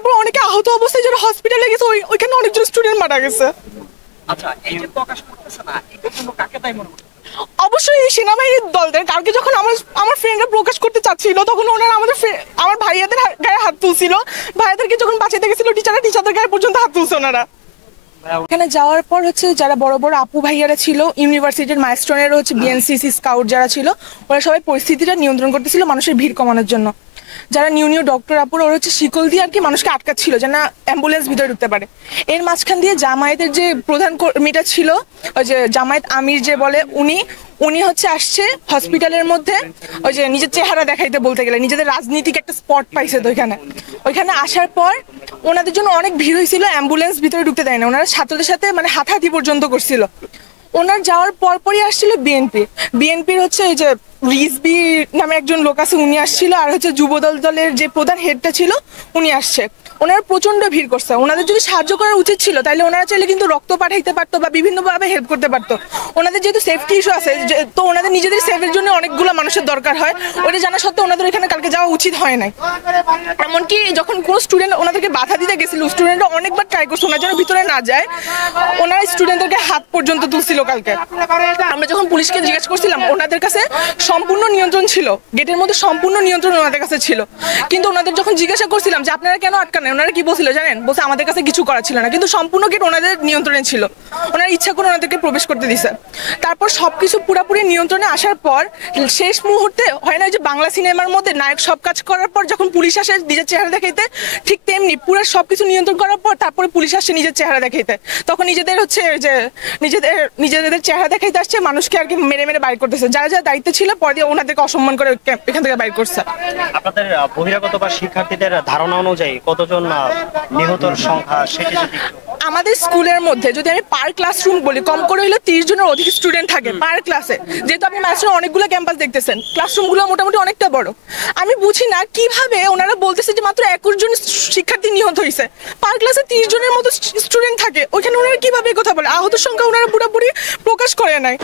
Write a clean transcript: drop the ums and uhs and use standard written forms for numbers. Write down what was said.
তারপর অনেকে আহত অবস্থায় যারা হসপিটালে গেছে ওইখানে অনেকজন স্টুডেন্ট মারা গেছে। আচ্ছা, এই যে প্রকাশ করতেছে না, এটার জন্য কাকে দায়ী মনে করছেন? অবশ্যই এই সেনাবাহিনীর দলদের। কালকে যখন আমার ফ্রেন্ডরা প্রকাশ করতে চাচ্ছিল তখন ওনারা আমার ভাইয়াদের গায়ে হাত তুলছিল, ভাইয়াদেরকে যখন বাঁচাইতে গেছিল টিচারদের গায়ে পর্যন্ত হাত তুলছে ওনারা। এখানে যাওয়ার পর হচ্ছে যারা বড় বড় আপু ভাইয়ারা ছিল, ইউনিভার্সিটির মাইস্ট্রনেরও হচ্ছে বিএনসিসি স্কাউট যারা ছিল, ওরা সবাই পরিস্থিতিটা নিয়ন্ত্রণ করতেছিল মানুষের ভিড় কমানোর জন্য। যারা নিউ ডক্টর আপুরা ওরা হচ্ছে শিকল দিয়ে আর কি মানুষকে আটকাচ্ছিল যেন অ্যাম্বুলেন্স ভিতরে ঢুকতে পারে। এর মাঝখান দিয়ে জামায়াতের যে প্রধান কর্মীটা ছিল, ওই যে জামায়াত আমির যে বলে, উনি হচ্ছে আসছে হসপিটালের মধ্যে, ওই যে নিজের চেহারা দেখাইতে বলতে গেলে নিজেদের রাজনীতিক একটা স্পট পাইছে তো ওইখানে আসার পর ওনাদের জন্য অনেক ভিড় হয়েছিল, অ্যাম্বুলেন্স ভিতরে ঢুকতে দেয় না, ওনারা ছাত্রদের সাথে মানে হাতাহাতি পর্যন্ত করছিল। ওনার যাওয়ার পরপরই আসছিল বিএনপির হচ্ছে এই যে রিজবি নামে একজন লোক আছে, উনি আসছিল, আর হচ্ছে দলের যে প্রধান হেডটা ছিল উনি আসছে। ওনারা প্রচন্ড ভিড় করছে। ওনাদের যদি সাহায্য করা উচিত ছিল তাহলে ওনারা চাইলে কিন্তু রক্ত পাঠাইতে পারতো বা বিভিন্নভাবে হেল্প করতে পারতো। ওনাদের যেহেতু সেফটি ইস্যু আছে, তো ওনাদের নিজেদের সেফের জন্য অনেকগুলো মানুষের দরকার হয়, ওটা জানা সত্ত্বেও ওনাদের এখানে কালকে যাওয়া উচিত হয় নাই। এমনকি যখন কোনো স্টুডেন্ট ওনাদেরকে বাধা দিতে গেছিল, স্টুডেন্টরা অনেকবার ট্রাই করছে ওনার জন্য ভিতরে না যায়, ওনারা স্টুডেন্টদেরকে হাত পর্যন্ত তুলছিল কালকে। আমরা যখন পুলিশকে জিজ্ঞেস করছিলাম, ওনাদের কাছে সম্পূর্ণ নিয়ন্ত্রণ ছিল, গেটের মধ্যে সম্পূর্ণ নিয়ন্ত্রণ ওনাদের কাছে ছিল, কিন্তু ওনাদের যখন জিজ্ঞাসা করছিলাম যে আপনারা কেন আটকান, ওনারা কি বলছিল জানেন? বলছে আমাদের কাছে কিছু করা ছিল না, কিন্তু সম্পূর্ণ গেট ওনাদের নিয়ন্ত্রণে ছিল, ওনারা ইচ্ছা করে ওনাদেরকে প্রবেশ করতে দিছে। তারপর সবকিছু পুরোপুরি নিয়ন্ত্রণে আসার পর শেষ মুহূর্তে হয় না যে বাংলা সিনেমার মধ্যে নায়ক সব কাজ করার পর যখন পুলিশ আসে নিজের চেহারা দেখাইতে, ঠিক তেমনি পুরো সবকিছু নিয়ন্ত্রণ করার পর তারপরে পুলিশ আসছে নিজের চেহারা দেখাইতে, তখন নিজেদের হচ্ছে যে নিজেদের চেহারা দেখাইতে আসছে, মানুষকে আর কি মেরে মেরে বাইর করতেছে। যারা যারা দায়িত্ব ছিল পরে দিয়ে ওনাদেরকে অসম্মান করে এখান থেকে বাইর করছে। আপনাদের বহিরাগত বা শিক্ষার্থীদের ধারণা অনুযায়ী কতজন নিহতর সংখ্যা সেটি যদি আমাদের স্কুলের মধ্যে যদি আমি পার ক্লাসরুম বলি, কম করে হলে 30 জনের অধিক স্টুডেন্ট থাকে পার ক্লাসে। যেহেতু আপনি ম্যাথসের অনেকগুলো ক্যাম্পাস দেখতেছেন, ক্লাসরুমগুলো মোটামুটি অনেকটা বড়। আমি বুঝি না কিভাবে ওনারা বলতেছে যে মাত্র 21 জন শিক্ষার্থী নিহত হয়েছে, পার ক্লাসে 30 জনের মতো স্টুডেন্ট থাকে, ওইখানে ওনারা কিভাবে কথা বলে? আহত সংখ্যা ওনারা পুরোপুরি প্রকাশ করে নাই।